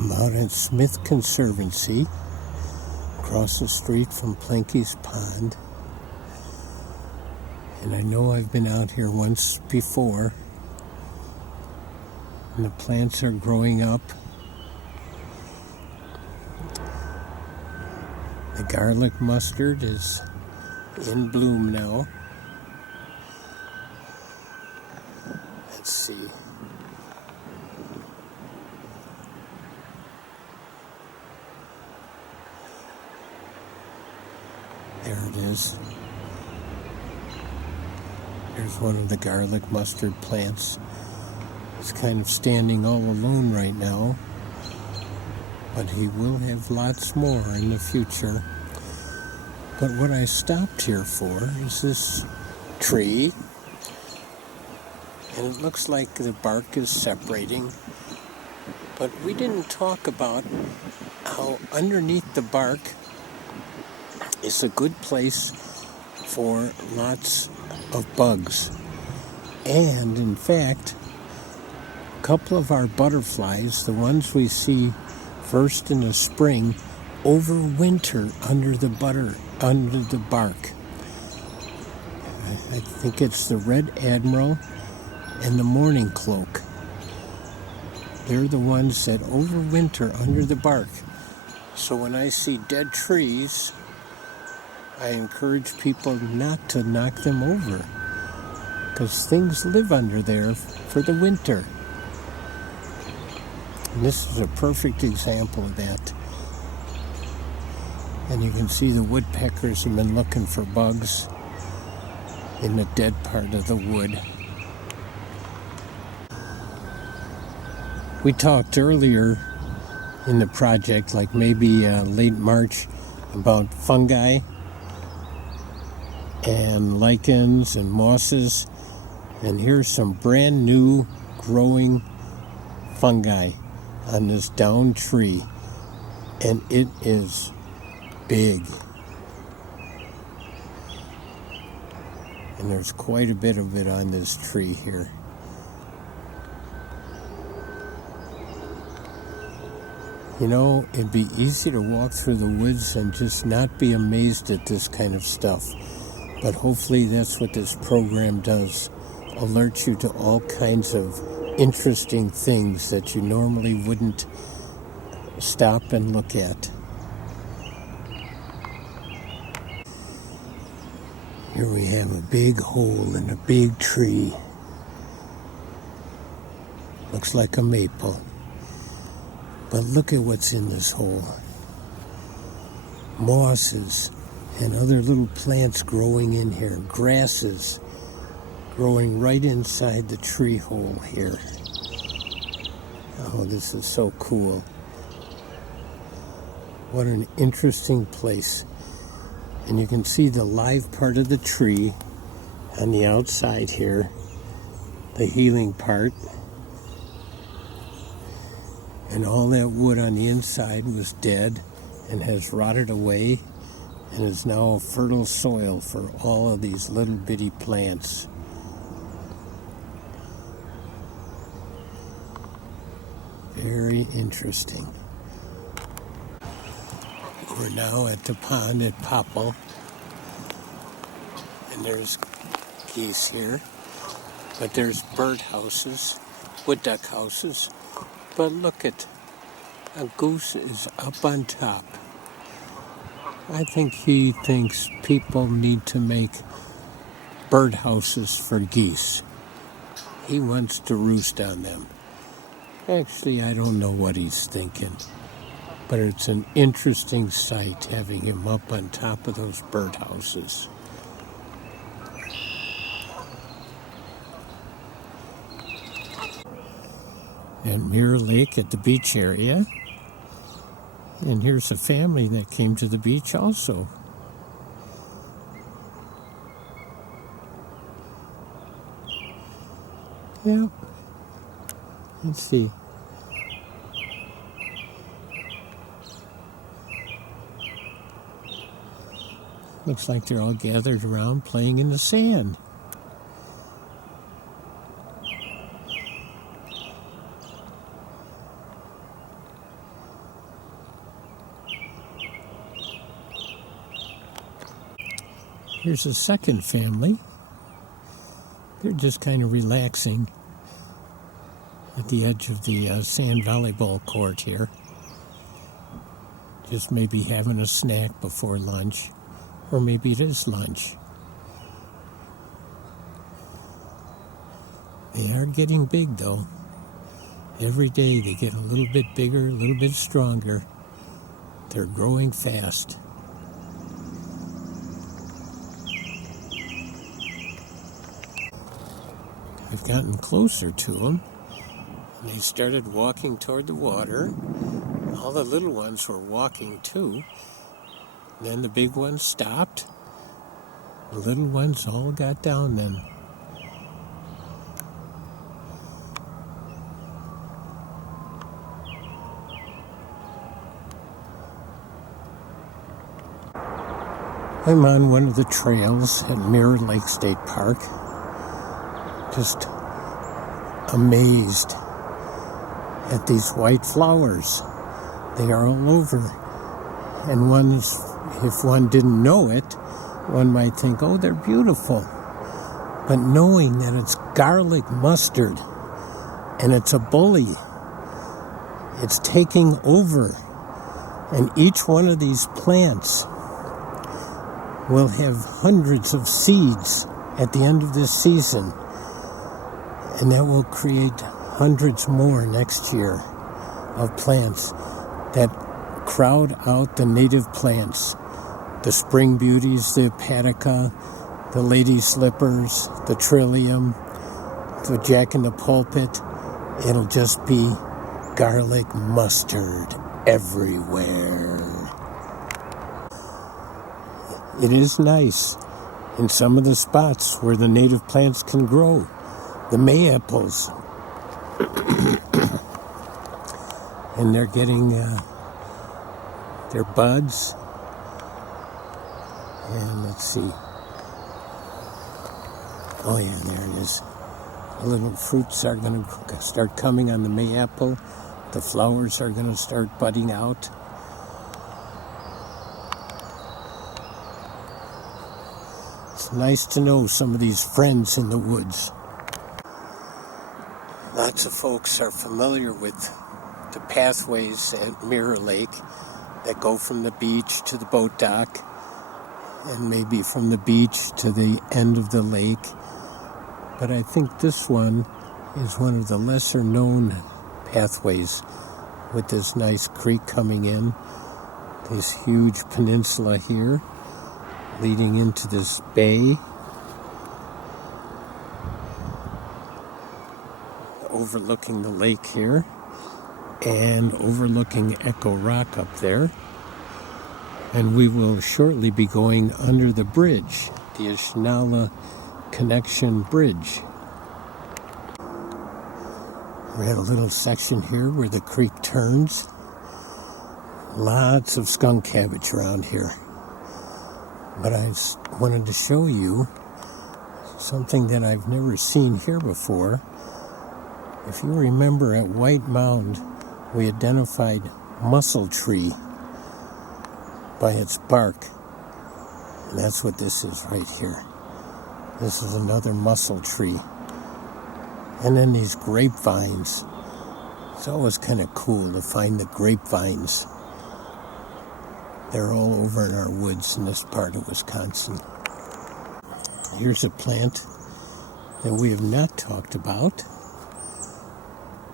I'm out at Smith Conservancy, across the street from Planky's Pond. And I know I've been out here once before. And the plants are growing up. The garlic mustard is in bloom now. Let's see. There it is. Here's one of the garlic mustard plants. It's kind of standing all alone right now, but he will have lots more in the future. But what I stopped here for is this tree, and it looks like the bark is separating, but we didn't talk about how underneath the bark is a good place for lots of bugs. And in fact, a couple of our butterflies, the ones we see first in the spring, overwinter under the bark. I think it's the red admiral and the morning cloak. They're the ones that overwinter under the bark. So when I see dead trees, I encourage people not to knock them over, because things live under there for the winter. And this is a perfect example of that. And you can see the woodpeckers have been looking for bugs in the dead part of the wood. We talked earlier in the project, like maybe late March, about fungi and lichens and mosses, and here's some brand new growing fungi on this down tree, and it is big, and there's quite a bit of it on this tree here. You know, it'd be easy to walk through the woods and just not be amazed at this kind of stuff. But hopefully that's what this program does. Alert you to all kinds of interesting things that you normally wouldn't stop and look at. Here we have a big hole in a big tree. Looks like a maple. But look at what's in this hole. Mosses and other little plants growing in here. Grasses growing right inside the tree hole here. Oh, this is so cool. What an interesting place. And you can see the live part of the tree on the outside here, the healing part. And all that wood on the inside was dead and has rotted away, and is now a fertile soil for all of these little bitty plants. Very interesting. We're now at the pond at Popple, and there's geese here, but there's bird houses, wood duck houses, but look at, a goose is up on top. I think he thinks people need to make birdhouses for geese. He wants to roost on them. Actually, I don't know what he's thinking, but it's an interesting sight having him up on top of those birdhouses. And Mirror Lake at the beach area. And here's a family that came to the beach also. Yeah. Let's see. Looks like they're all gathered around playing in the sand. Here's a second family. They're just kind of relaxing at the edge of the sand volleyball court here. Just maybe having a snack before lunch, or maybe it is lunch. They are getting big though. Every day they get a little bit bigger, a little bit stronger. They're growing fast. I've gotten closer to them. They started walking toward the water. All the little ones were walking too. Then the big ones stopped. The little ones all got down then. I'm on one of the trails at Mirror Lake State Park. Just amazed at these white flowers. They are all over. And if one didn't know it, one might think, oh, they're beautiful. But knowing that it's garlic mustard and it's a bully, it's taking over. And each one of these plants will have hundreds of seeds at the end of this season. And that will create hundreds more next year of plants that crowd out the native plants. The spring beauties, the hepatica, the lady slippers, the trillium, the jack in the pulpit. It'll just be garlic mustard everywhere. It is nice in some of the spots where the native plants can grow. The mayaples. And they're getting their buds. And let's see. Oh yeah, there it is. The little fruits are going to start coming on the mayapple. The flowers are going to start budding out. It's nice to know some of these friends in the woods. Lots of folks are familiar with the pathways at Mirror Lake that go from the beach to the boat dock and maybe from the beach to the end of the lake. But I think this one is one of the lesser known pathways with this nice creek coming in, this huge peninsula here leading into this bay, overlooking the lake here and overlooking Echo Rock up there. And we will shortly be going under the bridge, the Ashnala Connection Bridge. We have a little section here where the creek turns. Lots of skunk cabbage around here. But I wanted to show you something that I've never seen here before. If you remember at White Mound, we identified mussel tree by its bark. And that's what this is right here. This is another mussel tree. And then these grapevines. It's always kind of cool to find the grapevines. They're all over in our woods in this part of Wisconsin. Here's a plant that we have not talked about.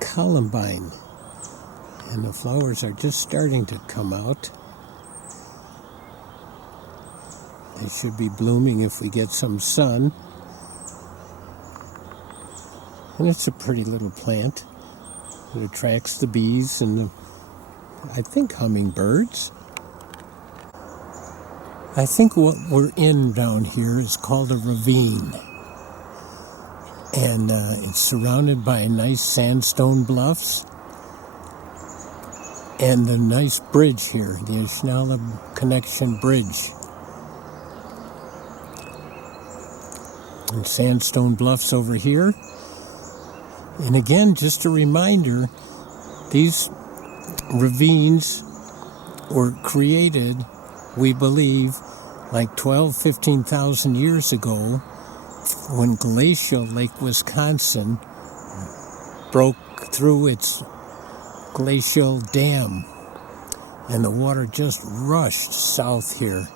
Columbine. And the flowers are just starting to come out. They should be blooming if we get some sun. And it's a pretty little plant. It attracts the bees and I think hummingbirds. I think what we're in down here is called a ravine. And it's surrounded by nice sandstone bluffs. And the nice bridge here, the Ashnala Connection Bridge. And sandstone bluffs over here. And again, just a reminder, these ravines were created, we believe, like 15,000 years ago, when glacial Lake Wisconsin broke through its glacial dam, and the water just rushed south here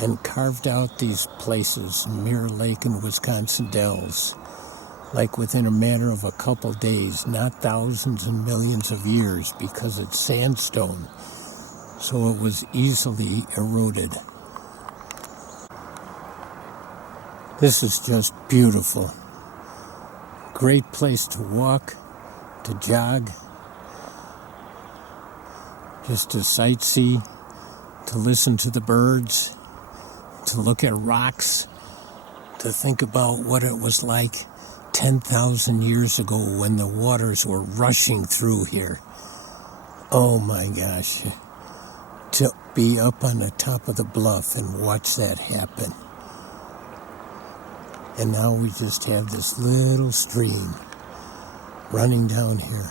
and carved out these places, Mirror Lake and Wisconsin Dells, like within a matter of a couple days, not thousands and millions of years, because it's sandstone, so it was easily eroded. This is just beautiful. Great place to walk, to jog, just to sightsee, to listen to the birds, to look at rocks, to think about what it was like 10,000 years ago when the waters were rushing through here. Oh my gosh. To be up on the top of the bluff and watch that happen. And now we just have this little stream running down here.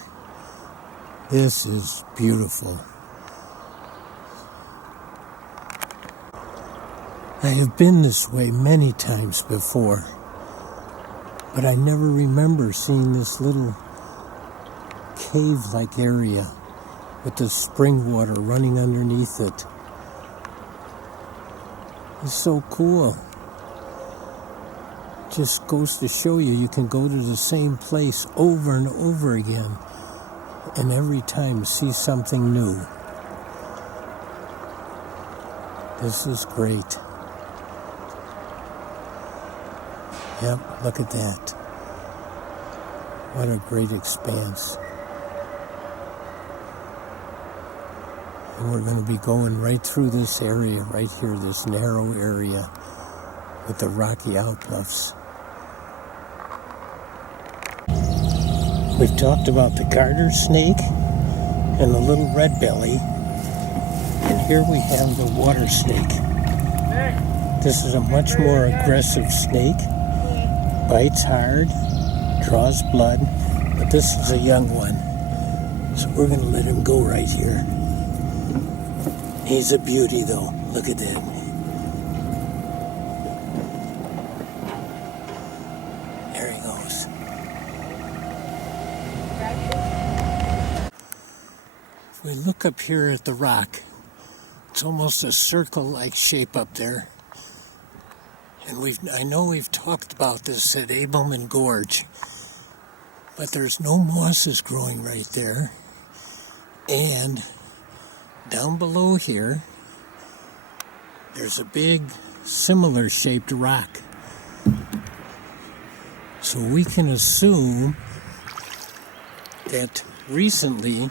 This is beautiful. I have been this way many times before, but I never remember seeing this little cave-like area with the spring water running underneath it. It's so cool. Just goes to show you, you can go to the same place over and over again, and every time see something new. This is great. Yep, look at that. What a great expanse. And we're going to be going right through this area, right here, this narrow area with the rocky outbluffs. We've talked about the garter snake and the little red belly, and here we have the water snake. This is a much more aggressive snake, bites hard, draws blood, but this is a young one, so we're going to let him go right here. He's a beauty though, look at that. There he goes. If we look up here at the rock, it's almost a circle-like shape up there. And I know we've talked about this at Abelman Gorge, but there's no mosses growing right there. And down below here, there's a big similar shaped rock. So we can assume that recently,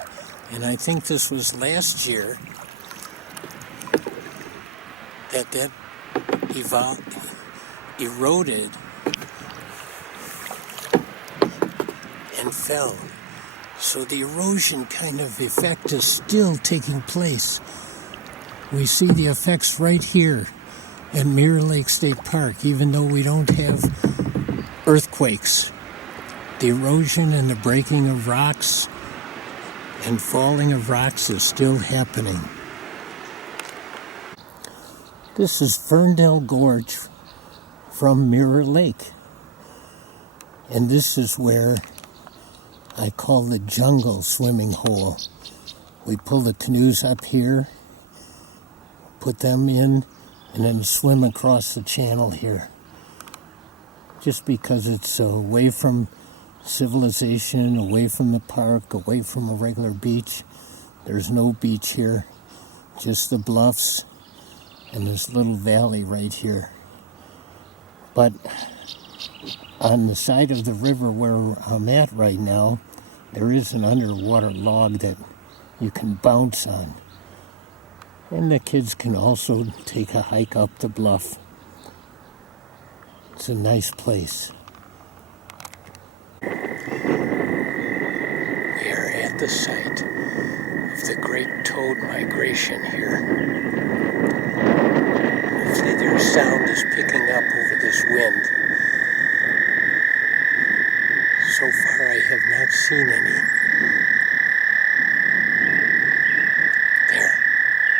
and I think this was last year, that eroded and fell. So the erosion kind of effect is still taking place. We see the effects right here at Mirror Lake State Park, even though we don't have earthquakes. The erosion and the breaking of rocks and falling of rocks is still happening. This is Ferndale Gorge from Mirror Lake. And this is where I call the jungle swimming hole. We pull the canoes up here, put them in, and then swim across the channel here. Just because it's away from civilization, away from the park, away from a regular beach. There's no beach here, just the bluffs and this little valley right here. But on the side of the river where I'm at right now, there is an underwater log that you can bounce on. And the kids can also take a hike up the bluff. It's a nice place. We are at the site of the great toad migration here. Hopefully their sound is picking up over this wind. So far I have not seen any. There.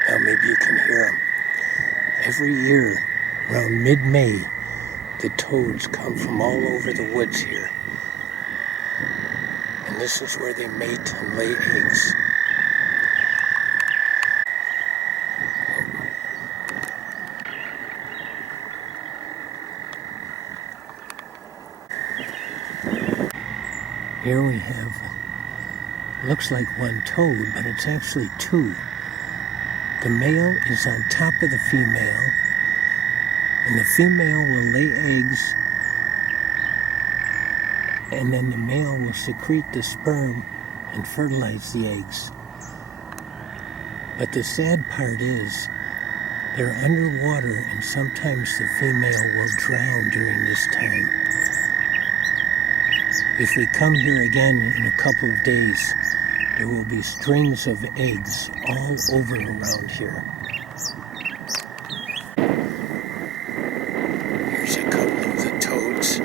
Now maybe you can hear them. Every year, around mid-May, the toads come from all over the woods here. And this is where they mate and lay eggs. Here we have, looks like one toad, but it's actually two. The male is on top of the female, and the female will lay eggs, and then the male will secrete the sperm and fertilize the eggs. But the sad part is, they're underwater, and sometimes the female will drown during this time. If we come here again in a couple of days, there will be strings of eggs all over around here. Here's a couple of the toads,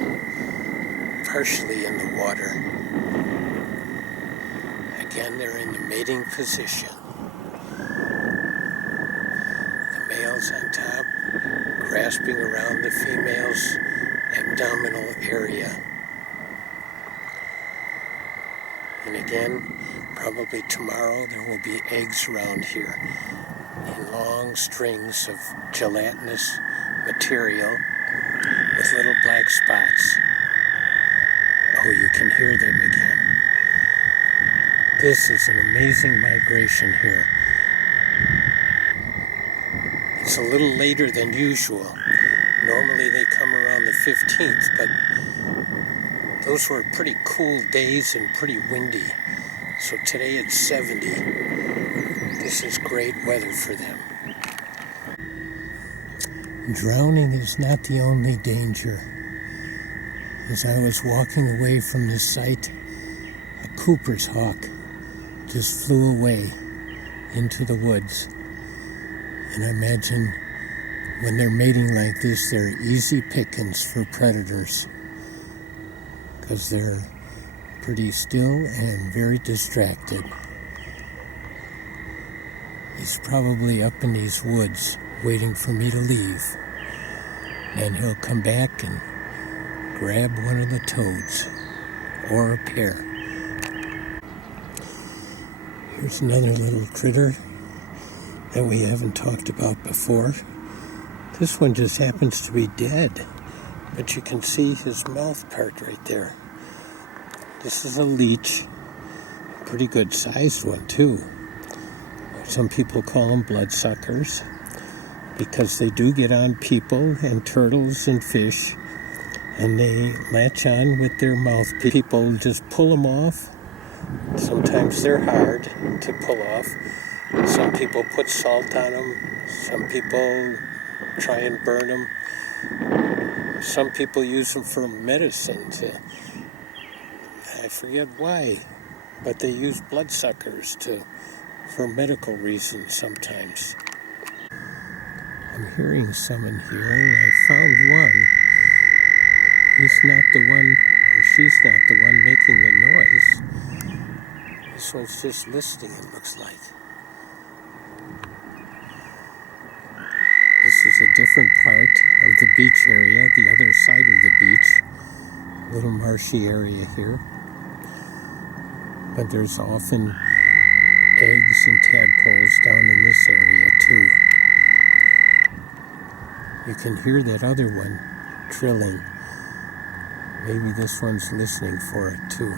partially in the water. Again, they're in the mating position. The male's on top, grasping around the female's abdominal area. And again, probably tomorrow, there will be eggs around here in long strings of gelatinous material with little black spots. Oh, you can hear them again. This is an amazing migration here. It's a little later than usual. Normally they come around the 15th, but those were pretty cool days and pretty windy. So today it's 70. This is great weather for them. Drowning is not the only danger. As I was walking away from this site, a Cooper's hawk just flew away into the woods. And I imagine when they're mating like this, they're easy pickings for predators, because they're pretty still and very distracted. He's probably up in these woods waiting for me to leave. And he'll come back and grab one of the toads, or a pair. Here's another little critter that we haven't talked about before. This one just happens to be dead, but you can see his mouth part right there. This is a leech, a pretty good sized one too. Some people call them bloodsuckers because they do get on people and turtles and fish, and they latch on with their mouth. People just pull them off. Sometimes they're hard to pull off. Some people put salt on them. Some people try and burn them. Some people use them for medicine. I forget why, but they use bloodsuckers for medical reasons sometimes. I'm hearing some in here, and I found one. He's not the one, or she's not the one making the noise. This one's just listening, it looks like. This is a different part of the beach area, the other side of the beach. Little marshy area here. But there's often eggs and tadpoles down in this area too. You can hear that other one trilling. Maybe this one's listening for it too.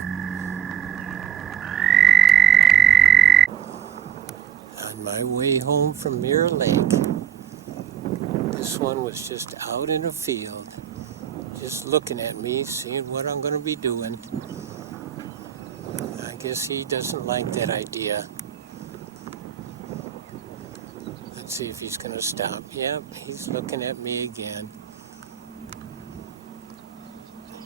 On my way home from Mirror Lake, this one was just out in a field, just looking at me, seeing what I'm going to be doing. I guess he doesn't like that idea. Let's see if he's going to stop. Yep, he's looking at me again.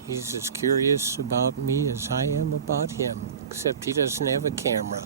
He's as curious about me as I am about him, except he doesn't have a camera.